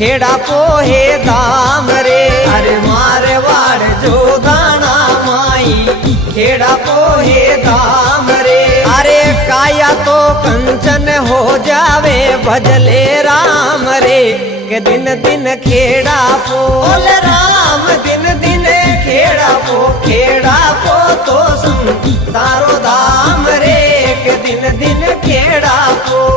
खेड़ा पोहे दाम रे। अरे मारे वाड़ जो दाना माई खेड़ा पोहे दाम रे। अरे काया तो कंचन हो जावे भजले राम रे। के दिन दिन खेड़ा पोल राम दिन दिन खेड़ा पो तो तारो दाम रे। के दिन दिन खेड़ा पो।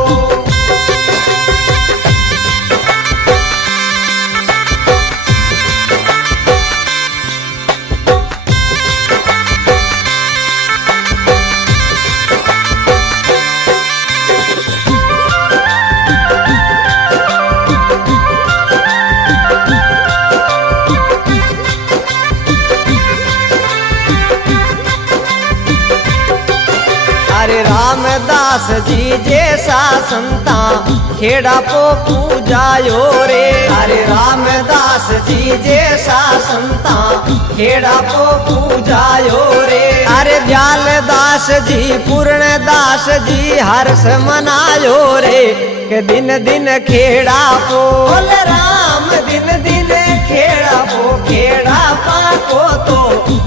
अरे रामदास जी जैसा संता खेड़ा पो पूजायो रे। अरे रामदास जी जैसा संता खेड़ा पो पूजायो रे। अरे दयालदास जी पूर्णदास जी हर्ष मनायो रे। के दिन दिन खेड़ा पो राम दिन दिन खेड़ा पाको तो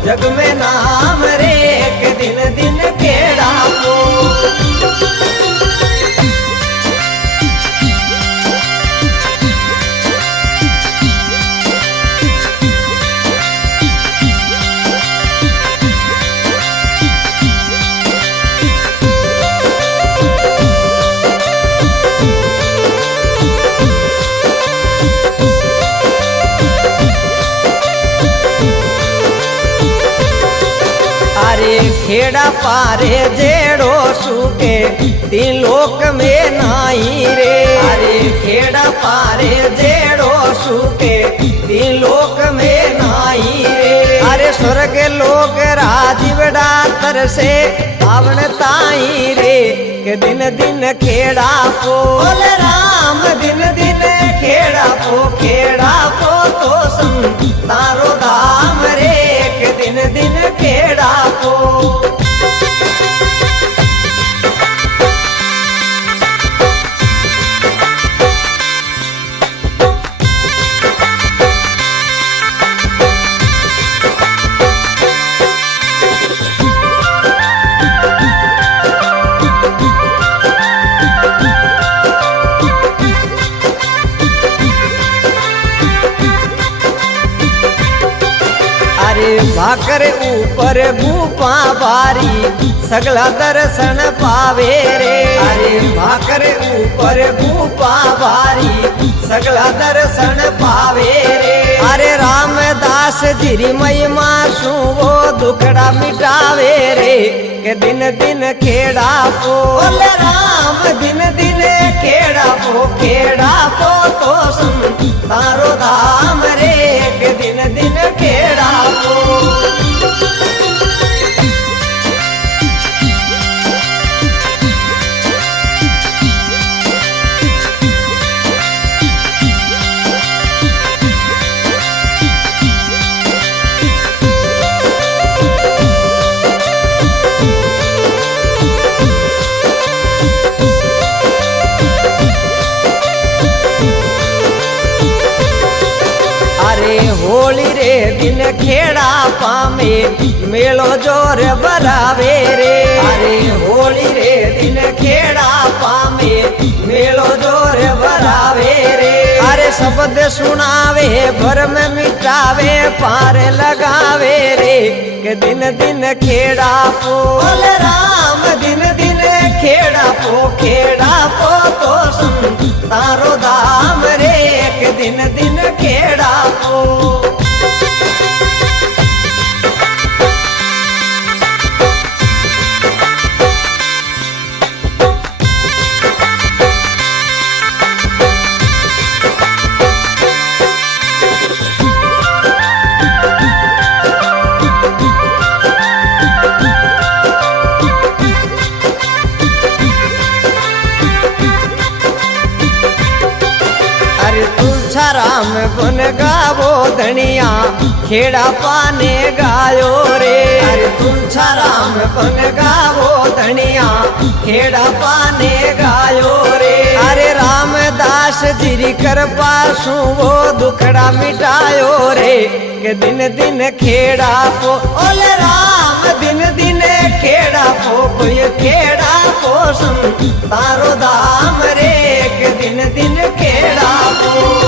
जग में नाम रे। के दिन दिन खेड़ा पो। अरे खेड़ा पारे जेड़ो सूके तीन लोक में नाई रे। अरे खेड़ा पारे जेड़ो सूके तीन लोक में नाई रे। अरे स्वर्ग लोक राजीवड़ा तर से पावन ताई रे। के दिन दिन खेड़ा पोल राम दिन दिन खेड़ा पो तो तारो दाम रे। के दिन दिन खेड़ा पो। भाकर ऊपर गुफा बारी सगला दर्शन पावे रे। अरे भाकर ऊपर गुफा बारी सगला दर्शन पावे रे। अरे रामदास जी महिमा सु वो दुखड़ा मिटावे रे। के दिन दिन खेड़ा पोल राम दिन दिन खेड़ा पो तो तारो धाम रे। के दिन दिन खेड़ा पो। होली रे दिन खेड़ा पामे मेलो जोर बरावे रे। अरे होली रे दिन खेड़ा पामे मेलो जोर बरावे रे। अरे शब्द सुनावे भर में मिटावे पार लगावे रे। के दिन दिन खेड़ा पोल राम दिन दिन खेड़ा पो तो तारो दाम रे। के दिन दिन खेड़ा पो। राम गुन गावो धनिया खेड़ा पाने गायो रे। अरे तुलछा राम गुन गावो धनिया खेड़ा पाने गायो रे। अरे रामदास दास जीरी कर पासू वो दुखड़ा मिटायो रे के दिन दिन खेड़ा पो ओले राम दिन दिन खेड़ा पो कोई खेड़ा पोसम तारो दाम रे के दिन दिन खेड़ा पो।